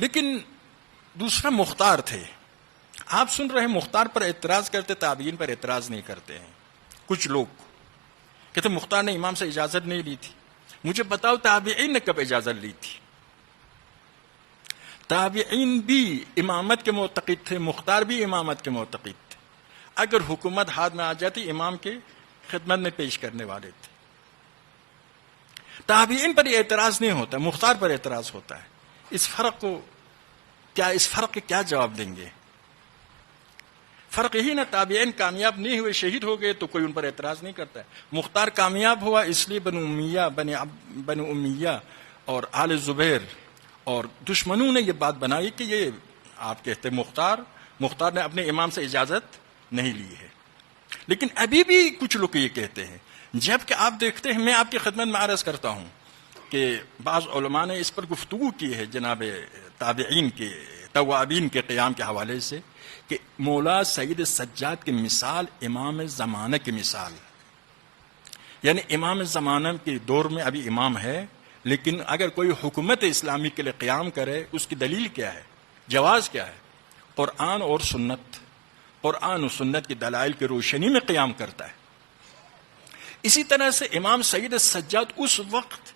لیکن دوسرا مختار تھے. آپ سن رہے ہیں مختار پر اعتراض کرتے، تابعین پر اعتراض نہیں کرتے ہیں. کچھ لوگ کہتے مختار نے امام سے اجازت نہیں لی تھی. مجھے بتاؤ تابعین نے کب اجازت لی تھی؟ تابعین بھی امامت کے معتقد تھے، مختار بھی امامت کے معتقد تھے. اگر حکومت ہاتھ میں آ جاتی امام کے خدمت میں پیش کرنے والے تھے. تابعین پر اعتراض نہیں ہوتا، مختار پر اعتراض ہوتا ہے. اس فرق کے کیا جواب دیں گے؟ فرق یہی نا، تابعین کامیاب نہیں ہوئے، شہید ہو گئے تو کوئی ان پر اعتراض نہیں کرتا ہے. مختار کامیاب ہوا اس لیے بنو امیہ اور آل زبیر اور دشمنوں نے یہ بات بنائی کہ یہ آپ کہتے مختار نے اپنے امام سے اجازت نہیں لی ہے. لیکن ابھی بھی کچھ لوگ یہ کہتے ہیں، جبکہ آپ دیکھتے ہیں، میں آپ کی خدمت میں عرض کرتا ہوں کہ بعض علماء نے اس پر گفتگو کی ہے جناب تابعین کے توابین کے قیام کے حوالے سے، کہ مولا سید سجاد کی مثال امام زمانہ کی مثال، یعنی امام زمانہ کے دور میں ابھی امام ہے، لیکن اگر کوئی حکومت اسلامی کے لیے قیام کرے اس کی دلیل کیا ہے، جواز کیا ہے؟ قرآن و سنت کی دلائل کی روشنی میں قیام کرتا ہے. اسی طرح سے امام سید سجاد اس وقت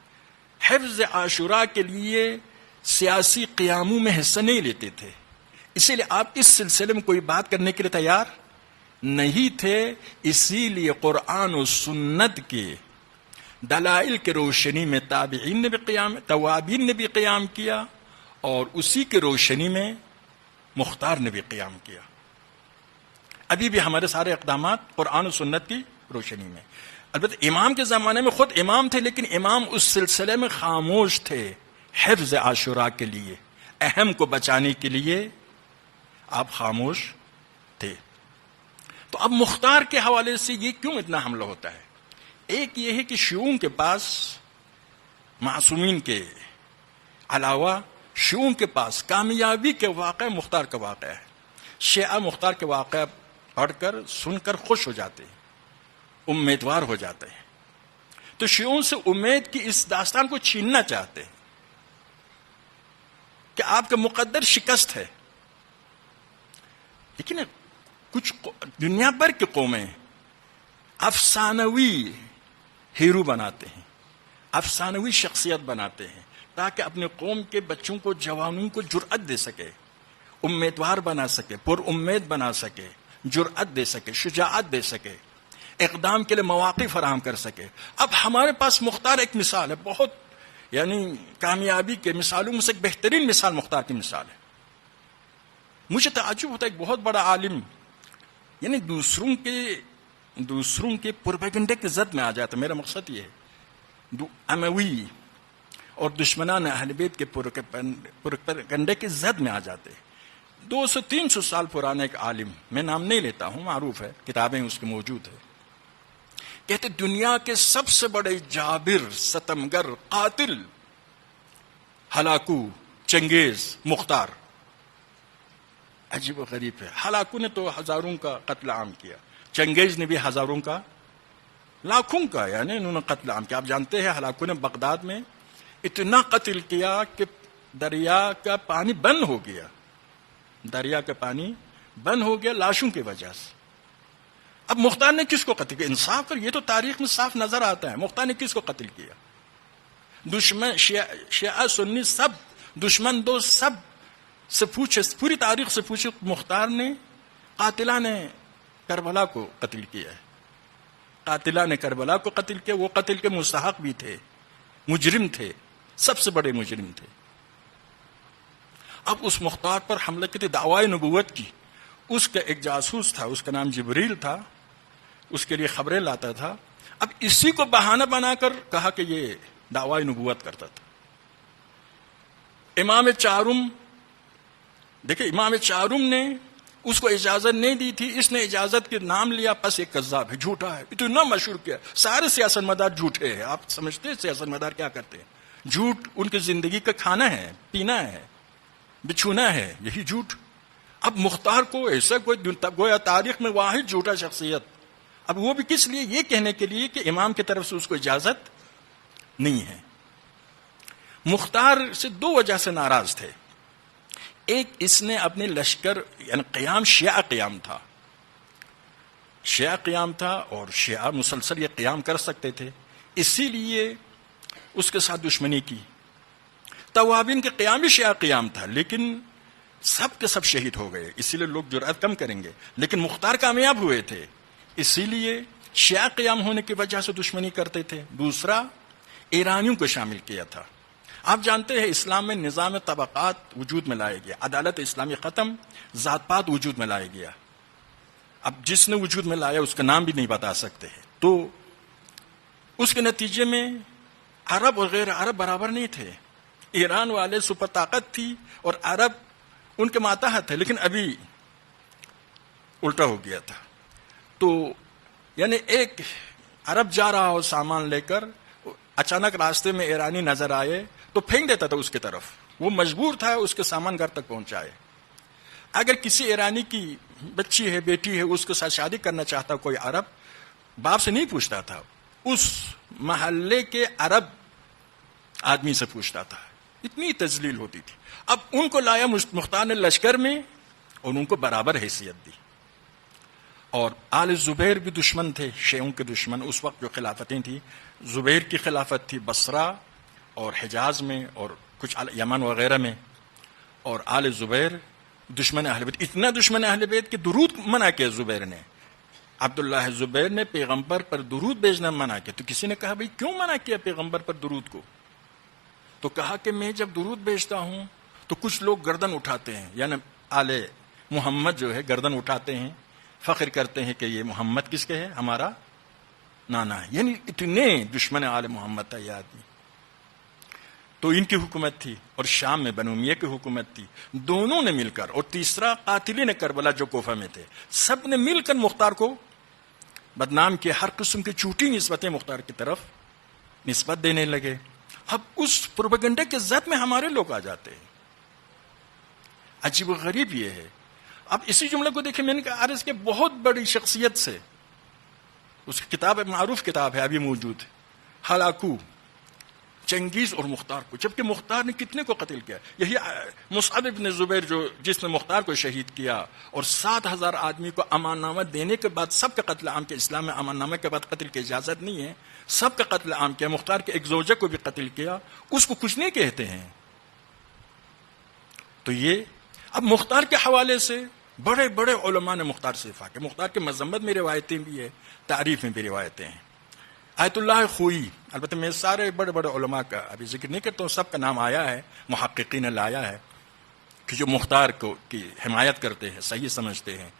حفظ عاشوراء کے لیے سیاسی قیاموں میں حصہ نہیں لیتے تھے، اسی لیے آپ اس سلسلے میں کوئی بات کرنے کے لیے تیار نہیں تھے. اسی لیے قرآن و سنت کے دلائل کے روشنی میں توابین نے بھی قیام کیا، اور اسی کے روشنی میں مختار نے بھی قیام کیا. ابھی بھی ہمارے سارے اقدامات قرآن و سنت کی روشنی میں. البتہ امام کے زمانے میں خود امام تھے، لیکن امام اس سلسلے میں خاموش تھے. حفظ عاشوراء کے لیے، اہم کو بچانے کے لیے آپ خاموش تھے. تو اب مختار کے حوالے سے یہ کیوں اتنا حملہ ہوتا ہے؟ ایک یہ ہے کہ شیعوں کے پاس معصومین کے علاوہ شیعوں کے پاس کامیابی کے واقعہ مختار کا واقعہ ہے. شیعہ مختار کے واقعہ پڑھ کر سن کر خوش ہو جاتے ہیں، امیدوار ہو جاتے ہیں. تو شیعوں سے امید کی اس داستان کو چھیننا چاہتے ہیں کہ آپ کا مقدر شکست ہے. لیکن کچھ دنیا بھر کی قومیں افسانوی ہیرو بناتے ہیں، افسانوی شخصیت بناتے ہیں، تاکہ اپنے قوم کے بچوں کو، جوانوں کو جرأت دے سکے، امیدوار بنا سکے، پر امید بنا سکے، جرأت دے سکے، شجاعت دے سکے، اقدام کے لیے مواقع فراہم کر سکے. اب ہمارے پاس مختار ایک مثال ہے، بہت یعنی کامیابی کے مثالوں میں سے ایک بہترین مثال مختار کی مثال ہے. مجھے تعجب ہوتا ہے، ایک بہت بڑا عالم یعنی دوسروں کے پروپیگنڈے کی زد میں آ جاتا ہے. میرا مقصد یہ ہے، اموی اور دشمنان اہل بیت کے پروپیگنڈے کی زد میں آ جاتے ہیں. 200-300 سال پرانا ایک عالم، میں نام نہیں لیتا ہوں، معروف ہے، کتابیں اس کی موجود ہے، کہتے دنیا کے سب سے بڑے جابر، ستمگر، قاتل، ہلاکو، چنگیز، مختار. عجیب و غریب ہے. ہلاکو نے تو ہزاروں کا قتل عام کیا، چنگیز نے بھی ہزاروں کا، لاکھوں کا، یعنی انہوں نے قتل عام کیا. آپ جانتے ہیں ہلاکو نے بغداد میں اتنا قتل کیا کہ دریا کا پانی بند ہو گیا، دریا کا پانی بند ہو گیا لاشوں کی وجہ سے. اب مختار نے کس کو قتل کیا؟ انصاف کر، یہ تو تاریخ میں صاف نظر آتا ہے. مختار نے کس کو قتل کیا؟ دشمن، شیعہ سنی سب، دشمن دوست سب سے پوچھے، پوری تاریخ سے پوچھے، مختار نے قاتلان کربلا کو قتل کیا ہے. قاتلان کربلا کو قتل کیا. وہ قتل کے مستحق بھی تھے، مجرم تھے، سب سے بڑے مجرم تھے. اب اس مختار پر حملہ کی تھی، دعوی نبوت کی. اس کا ایک جاسوس تھا، اس کا نام جبریل تھا، اس کے لیے خبریں لاتا تھا. اب اسی کو بہانہ بنا کر کہا کہ یہ دعوی نبوت کرتا تھا. امام چارم، دیکھیں امام چارم نے اس کو اجازت نہیں دی تھی، اس نے اجازت کے نام لیا، پس ایک کذاب ہے، جھوٹا ہے، اتنا مشہور کیا. سارے سیاست مدار جھوٹے ہیں. آپ سمجھتے ہیں سیاست مدار کیا کرتے ہیں؟ جھوٹ ان کی زندگی کا کھانا ہے، پینا ہے، بچھونا ہے، یہی جھوٹ. اب مختار کو ایسا کوئی گویا تاریخ میں واحد جھوٹا شخصیت، اب وہ بھی کس لیے؟ یہ کہنے کے لیے کہ امام کی طرف سے اس کو اجازت نہیں ہے. مختار سے دو وجہ سے ناراض تھے. ایک اس نے اپنے لشکر یعنی قیام شیعہ قیام تھا، شیعہ قیام تھا، اور شیعہ مسلسل یہ قیام کر سکتے تھے، اسی لیے اس کے ساتھ دشمنی کی۔ توابین کے قیام بھی شیعہ قیام تھا، لیکن سب کے سب شہید ہو گئے، اسی لیے لوگ جرأت کم کریں گے، لیکن مختار کامیاب ہوئے تھے، اسی لیے شیعہ قیام ہونے کی وجہ سے دشمنی کرتے تھے۔ دوسرا ایرانیوں کو شامل کیا تھا۔ آپ جانتے ہیں اسلام میں نظام طبقات وجود میں لایا گیا، عدالت اسلامی ختم، ذات پات وجود میں لایا گیا۔ اب جس نے وجود میں لایا اس کا نام بھی نہیں بتا سکتے ہیں، تو اس کے نتیجے میں عرب اور غیر عرب برابر نہیں تھے۔ ایران والے سپر طاقت تھی اور عرب ان کے ماتحت تھے، لیکن ابھی الٹا ہو گیا تھا۔ تو یعنی ایک عرب جا رہا ہو سامان لے کر، اچانک راستے میں ایرانی نظر آئے تو پھینک دیتا تھا اس کی طرف، وہ مجبور تھا اس کے سامان گھر تک پہنچائے۔ اگر کسی ایرانی کی بچی ہے، بیٹی ہے، اس کے ساتھ شادی کرنا چاہتا کوئی عرب، باپ سے نہیں پوچھتا تھا، اس محلے کے عرب آدمی سے پوچھتا تھا، اتنی تذلیل ہوتی تھی۔ اب ان کو لایا مختار نے لشکر میں اور ان کو برابر حیثیت دی۔ اور آل زبیر بھی دشمن تھے، شیعوں کے دشمن۔ اس وقت جو خلافتیں تھیں، زبیر کی خلافت تھی بصرہ اور حجاز میں اور کچھ یمن وغیرہ میں، اور آل زبیر دشمن اہل بیت، اتنا دشمن اہل بیت کہ درود منع کیا زبیر نے، عبداللہ زبیر نے پیغمبر پر درود بھیجنا منع کیا۔ تو کسی نے کہا بھئی کیوں منع کیا پیغمبر پر درود کو؟ تو کہا کہ میں جب درود بھیجتا ہوں تو کچھ لوگ گردن اٹھاتے ہیں، یعنی آل محمد جو ہے گردن اٹھاتے ہیں، فخر کرتے ہیں کہ یہ محمد کس کے ہے؟ ہمارا نانا ہے۔ یعنی اتنے دشمن آل محمد تھا یہ آدمی۔ تو ان کی حکومت تھی، اور شام میں بنو امیہ کی حکومت تھی، دونوں نے مل کر، اور تیسرا قاتلین کربلا جو کوفہ میں تھے، سب نے مل کر مختار کو بدنام کیا، ہر قسم کی جھوٹی نسبتیں مختار کی طرف نسبت دینے لگے۔ اب اس پروپیگنڈے کے زد میں ہمارے لوگ آ جاتے ہیں۔ عجیب و غریب یہ ہے۔ اب اسی جملے کو دیکھیں، میں نے کہا عرض کے بہت بڑی شخصیت سے، اس کی کتاب معروف کتاب ہے ابھی موجود، ہلاکو چنگیز اور مختار کو، جبکہ مختار نے کتنے کو قتل کیا؟ یہی مصعب بن زبیر جو جس نے مختار کو شہید کیا، اور 7,000 آدمی کو امان نامہ دینے کے بعد سب کا قتل عام کیا۔ اسلام میں امان نامہ کے بعد قتل کی اجازت نہیں ہے، سب کا قتل عام کیا۔ مختار کے ایک زوجہ کو بھی قتل کیا، اس کو کچھ نہیں کہتے ہیں۔ تو یہ اب مختار کے حوالے سے بڑے بڑے علماء نے مختار سے دفاع کیا۔ مختار کے مذمت میں روایتیں بھی ہیں، تعریف میں بھی روایتیں ہیں۔ آیت اللہ خوئی، البتہ میں سارے بڑے بڑے علماء کا ابھی ذکر نہیں کرتا ہوں، سب کا نام آیا ہے، محققین نے لایا ہے کہ جو مختار کو کی حمایت کرتے ہیں، صحیح سمجھتے ہیں،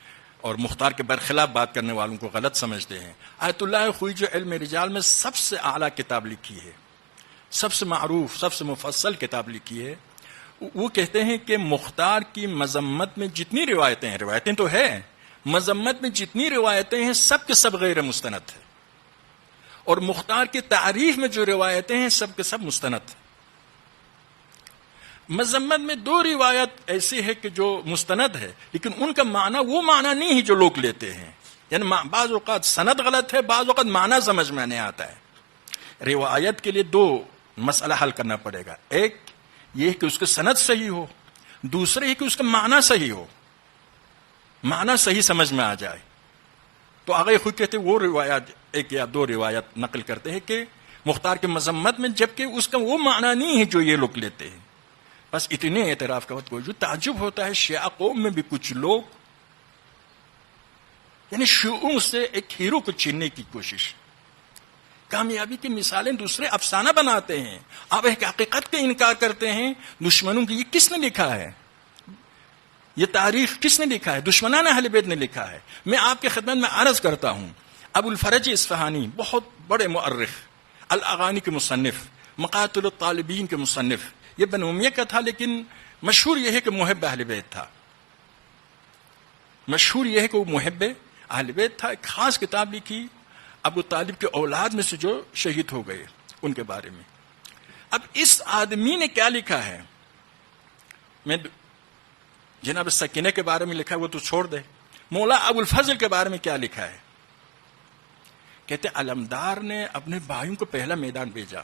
اور مختار کے برخلاف بات کرنے والوں کو غلط سمجھتے ہیں۔ آیت اللہ خوئی جو علم رجال میں سب سے اعلیٰ کتاب لکھی ہے، سب سے معروف، سب سے مفصل کتاب لکھی ہے، وہ کہتے ہیں کہ مختار کی مذمت میں جتنی روایتیں ہیں، روایتیں تو ہیں، مذمت میں جتنی روایتیں ہیں سب کے سب غیر مستند ہیں، اور مختار کی تعریف میں جو روایتیں ہیں سب کے سب مستند ہیں۔ مذمت میں 2 روایت ایسی ہے کہ جو مستند ہے، لیکن ان کا معنی وہ معنی نہیں ہے جو لوگ لیتے ہیں، یعنی بعض اوقات سند غلط ہے، بعض اوقات معنی سمجھ میں نہیں آتا ہے۔ روایت کے لیے 2 مسئلہ حل کرنا پڑے گا، ایک یہ کہ اس کا سند صحیح ہو، دوسرے یہ کہ اس کا معنی صحیح ہو، معنی صحیح سمجھ میں آ جائے۔ تو آگے خود کہتے وہ روایات 1 یا 2 روایت نقل کرتے ہیں کہ مختار کے مذمت میں، جبکہ اس کا وہ معنی نہیں ہے جو یہ لوگ لیتے ہیں۔ بس اتنے اعتراف کا وجود تعجب ہوتا ہے، شیعہ قوم میں بھی کچھ لوگ یعنی شیعوں سے ایک ہیرو کو چیننے کی کوشش، کامیابی کی مثالیں دوسرے افسانہ بناتے ہیں، آپ ایک حقیقت کا انکار کرتے ہیں۔ دشمنوں کی یہ کس نے لکھا ہے؟ یہ تاریخ کس نے لکھا ہے؟ دشمنان اہل بیت نے لکھا ہے۔ میں آپ کے خدمت میں عرض کرتا ہوں، ابو الفرج اصفہانی بہت بڑے مؤرخ، الاغانی کے مصنف، مقاتل الطالبین کے مصنف، یہ بنو امیہ کا تھا، لیکن مشہور یہ ہے کہ محب اہل بیت تھا، مشہور یہ ہے کہ وہ محب اہل بیت تھا۔ ایک خاص کتاب لکھی ابو طالب کے اولاد میں سے جو شہید ہو گئے ان کے بارے میں۔ اب اس آدمی نے کیا لکھا ہے، میں جناب سکینہ کے بارے میں لکھا ہے وہ تو چھوڑ دے، مولا ابو الفضل کے بارے میں کیا لکھا ہے؟ کہتے علمدار نے اپنے بھائیوں کو پہلا میدان بھیجا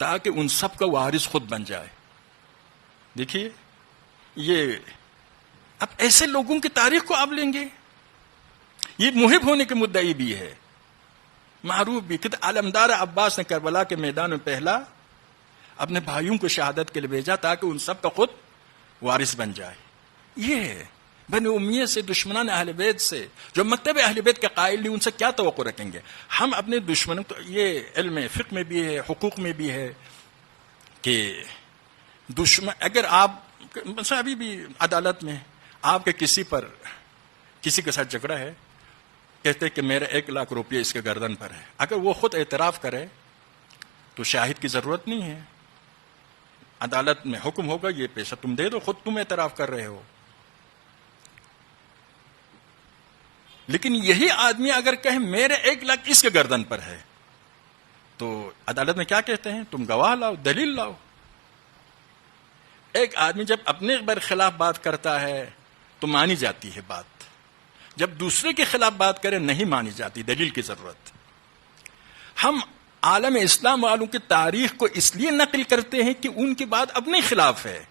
تاکہ ان سب کا وارث خود بن جائے۔ دیکھیے یہ اب ایسے لوگوں کی تاریخ کو آپ لیں گے؟ یہ محب ہونے کے مدعی بھی ہے، معروف بھی کہ علمدار عباس نے کربلا کے میدان میں پہلا اپنے بھائیوں کو شہادت کے لیے بھیجا تاکہ ان سب کا خود وارث بن جائے. یہ ہے بنی امیہ سے، دشمنان اہل بیت سے، جو مکتب اہل بیت کے قائل نہیں، ان سے کیا توقع رکھیں گے؟ ہم اپنے دشمنوں تو یہ علم فقہ میں بھی ہے، حقوق میں بھی ہے کہ دشمن اگر آپ مثلا ابھی بھی عدالت میں آپ کے کسی کے ساتھ جھگڑا ہے، کہتے کہ میرا 1,00,000 روپیہ اس کے گردن پر ہے، اگر وہ خود اعتراف کرے تو شاہد کی ضرورت نہیں ہے. عدالت میں حکم ہوگا یہ پیسہ تم دے دو، خود تم اعتراف کر رہے ہو. لیکن یہی آدمی اگر کہے میرے 1,00,000 اس کے گردن پر ہے، تو عدالت میں کیا کہتے ہیں؟ تم گواہ لاؤ، دلیل لاؤ. ایک آدمی جب اپنے برخلاف بات کرتا ہے تو مانی جاتی ہے بات، جب دوسرے کے خلاف بات کرے نہیں مانی جاتی، دلیل کی ضرورت. ہم عالم اسلام والوں کی تاریخ کو اس لیے نقل کرتے ہیں کہ ان کی بات اپنے خلاف ہے،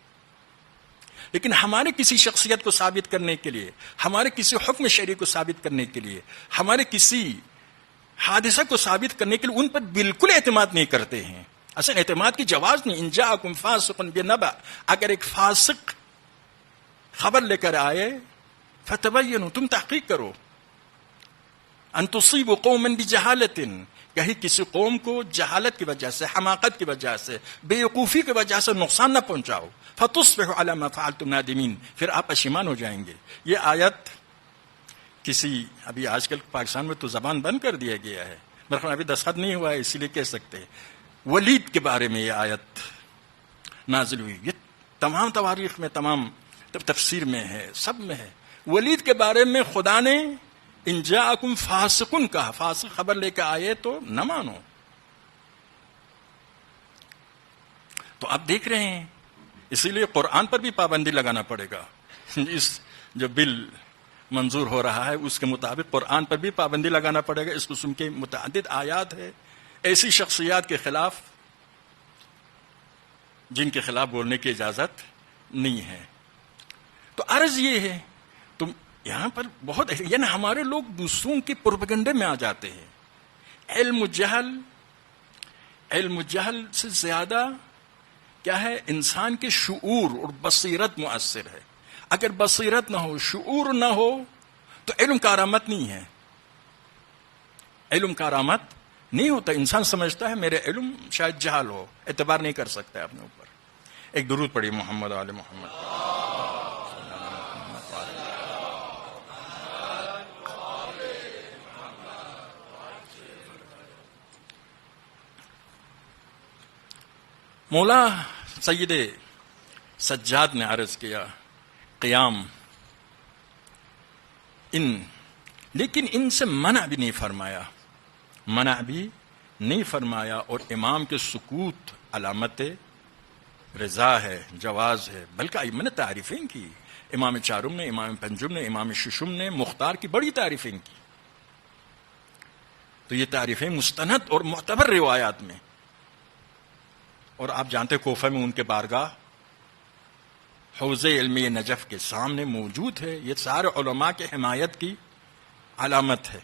لیکن ہمارے کسی شخصیت کو ثابت کرنے کے لیے، ہمارے کسی حکم شرعی کو ثابت کرنے کے لیے، ہمارے کسی حادثہ کو ثابت کرنے کے لیے ان پر بالکل اعتماد نہیں کرتے ہیں. اصل اعتماد کی جواز نہیں. ان جاءکم فاسق بنبأ، اگر ایک فاسق خبر لے کر آئے فتبینوا، تم تحقیق کرو، ان تصیبوا قوما بجہالۃ، کہیں کسی قوم کو جہالت کی وجہ سے، حماقت کی وجہ سے، بے وقوفی کی وجہ سے نقصان نہ پہنچاؤ، فتصبحوا علی ما فعلتم نادمین، پھر آپ پشیمان ہو جائیں گے. یہ آیت کسی ابھی آج کل پاکستان میں تو زبان بند کر دیا گیا ہے، میرے خیال ابھی دستخط نہیں ہوا ہے اسی لیے کہہ سکتے ہیں. ولید کے بارے میں یہ آیت نازل ہوئی. یہ تمام تواریخ میں، تمام تفسیر میں ہے، سب میں ہے. ولید کے بارے میں خدا نے ان جاءکم فاسقن کہا، فاسق خبر لے کے آئے تو نہ مانو. تو آپ دیکھ رہے ہیں، اسی لیے قرآن پر بھی پابندی لگانا پڑے گا. اس جو بل منظور ہو رہا ہے اس کے مطابق قرآن پر بھی پابندی لگانا پڑے گا. اس قسم کے متعدد آیات ہے ایسی شخصیات کے خلاف جن کے خلاف بولنے کی اجازت نہیں ہے. تو عرض یہ ہے، تم یہاں پر بہت یعنی ہمارے لوگ دوسروں کے پروپیگنڈے میں آ جاتے ہیں. علم جہل سے زیادہ کیا ہے؟ انسان کے شعور اور بصیرت مؤثر ہے. اگر بصیرت نہ ہو، شعور نہ ہو تو علم کارآمد نہیں ہے. علم کارآمد نہیں ہوتا. انسان سمجھتا ہے میرے علم شاید جہل ہو، اعتبار نہیں کر سکتا ہے اپنے اوپر. ایک درود پڑھی محمد آل محمد. مولا سید سجاد نے عرض کیا قیام لیکن ان سے منع بھی نہیں فرمایا، اور امام کے سکوت علامت رضا ہے، جواز ہے. بلکہ ائمہ نے تعریفیں کی، امام چارم نے، امام پنجم نے، امام ششم نے، مختار کی بڑی تعریفیں کی. تو یہ تعریفیں مستند اور معتبر روایات میں. اور آپ جانتے کوفہ میں ان کے بارگاہ حوض علمی نجف کے سامنے موجود ہے. یہ سارے علماء کے حمایت کی علامت ہے.